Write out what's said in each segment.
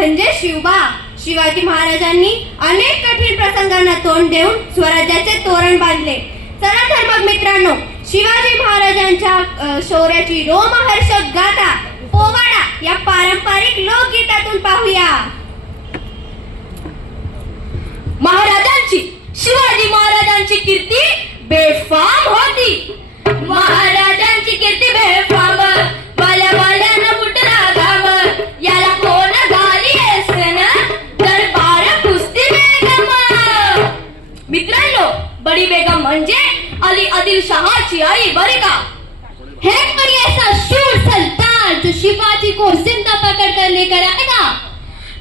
म्हणजे शिवबा. शिवाजी महाराजांनी अनेक कठीण प्रसंगांना तोंड देऊन स्वराज्याचे तोरण बांधले. चला तर मग मित्रांनो, शिवाजी महाराजांच्या शौर्याची रोमहर्षक गाथा पोवाडा या पारंपरिक लोकगीतातून पाहूया. शिवाजी महाराजांची कीर्ती बेफाम होती. महाराजांची कीर्ती बेफाम, वाल्या वाल्यानं फुटला घाम. याला कोण घाली असेन दरबार कुस्ती बेगम. मित्रांनो, बडी बेगम म्हणजे अली आदिलशाहाची आई बरी का. है कोई ऐसा शूर सल्तान जो शिवाजी को जिंदा पकड़ कर लेकर आएगा?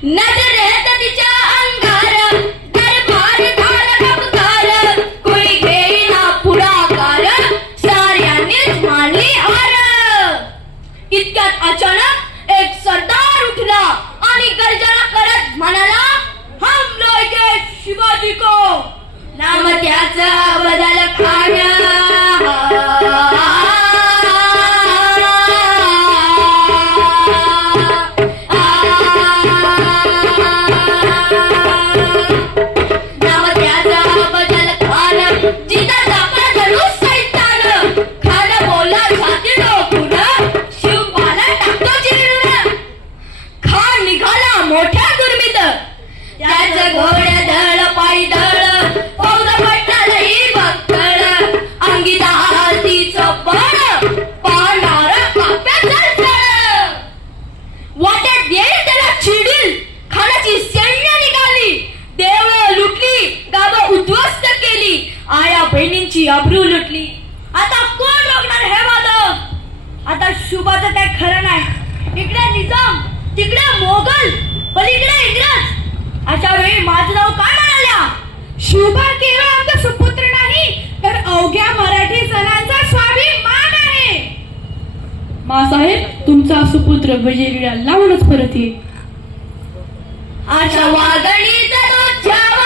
नजर रहता तिच्या अंगार, दरबार झाला कपकार. कोणी घेईना पुढाकार, साऱ्यांनीच मानली हार. इतक्यात अचानक एक सरदार उठला आणि गर्जना करत म्हणाला, हम लोगे शिवाजी को. नाम त्याचं बदल खाण्या. अब्रू लुटली. आता कोण रोखणार हे वादळ. आता शुभाचं काय खरं नाही. इकडे निजाम, तिकडे मोगल, पलीकडे इंग्रज. अशा वेळी माझं नाव काय म्हणाल्या. शुभा केवळ आमचा सुपुत्र नाही, तर अवघ्या मराठी जनांचा स्वाभिमान आहे. मासाहेब, तुमचा सुपुत्र वेगवेगळ्या लावूनच परत ये. अशा वादळीचा तो छावा.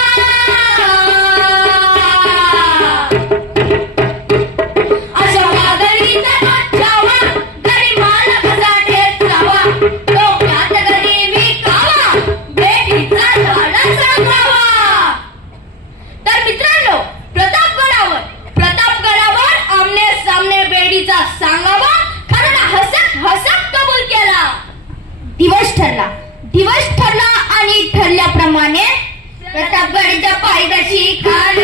दिवस ठरला आणि ठरल्याप्रमाणे प्रतापगडच्या पायथ्याशी खान.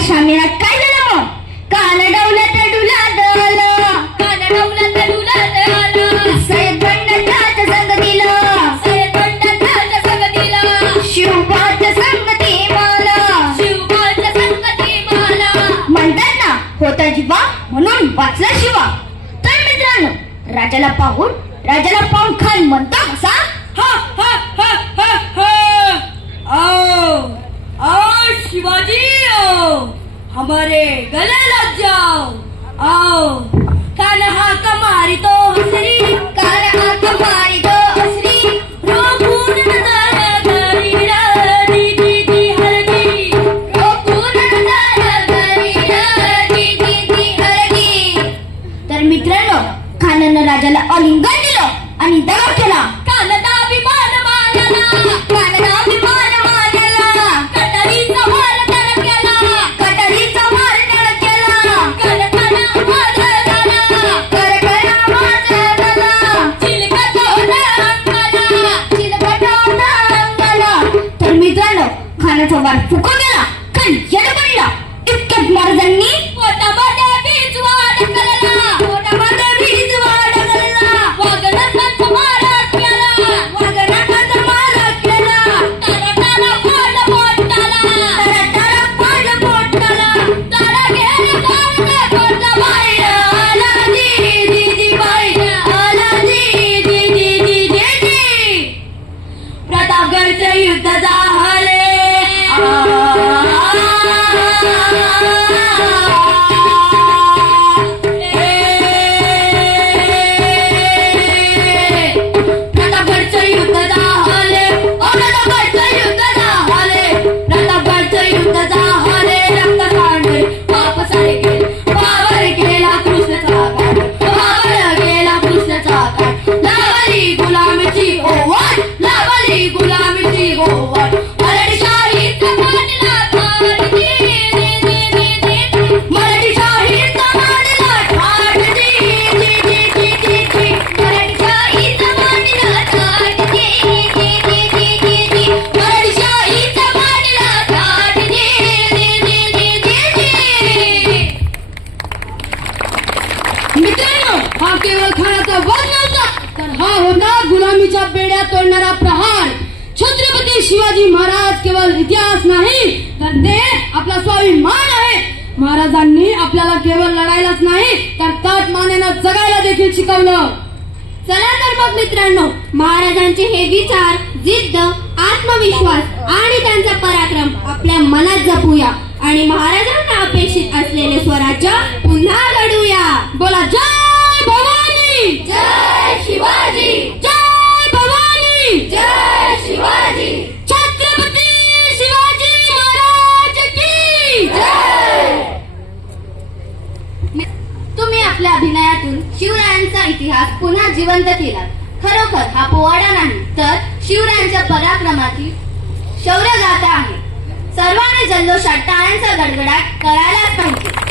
शामियात काय झालं मग. कान डवला तर डुलात आलं, कान डवला तर डुलात आलं. सय्यद बंडाच्या संगतीला, सय्यद बंडाच्या संगतीला. शिवबाच्या संगती मला, शिवबाच्या संगती मला. म्हणतात ना, होता जीवा म्हणून वाचला शिवा. तर मित्रांनो, राजाला पाहून खान म्हणतो कसा. हा हा हा हा हा. आओ शिवाजी, आओ हमारे गले लग जाओ. आओ. कान हाथ मारी तो हसरी, कान हाथ मारी तो हसरी. रोकून नजर करी दी दी दी हरगी. रोकून नजर करी दी दी दी हरगी. तर मित्रांनो, खानानं राजाला आलिंगन दिलं आणि दगड केला. कानदा अभिमान मानला, कानदा अभिमान मानला. कटारीचा वार त्यानं केला, कटारीचा वार त्यानं केला. करकरा माझा झाला, करकरा माझा झाला. चिलकत मित्रांनो, हा केवळ खाण्याचा वध नव्हता, तर हा होता गुलामीच्या बेड्या तोडणारा प्रहार. छत्रपती शिवाजी महाराज केवळ इतिहास नाही, तर ते आपला स्वाभिमान आहे. महाराजांनी आपल्याला केवळ लढायलाच नाही, तर ताट मानेनं जगायला देखील शिकवलं. चला तर मग मित्रांनो, महाराजांचे हे विचार, जिद्द, आत्मविश्वास आणि त्यांचा पराक्रम आपल्या मनात जपूया आणि महाराजांना अपेक्षित असलेले स्वराज्य पुन्हा घडवूया. बोला जय भवानी, जय शिवाजी, जय भवानी, जय शिवाजी, छत्रपती शिवाजी महाराज की जय. तुम्ही आपल्या अभिनयातून शिवरायांचा इतिहास पुन्हा जिवंत केला. खरोखर हा पोवाडा नाही, तर शिवरायांच्या पराक्रमाची शौर्यगाथा आहे. सर्वांनी जल्लोषात टाळ्यांचा गडगडाट करायलाच पाहिजे.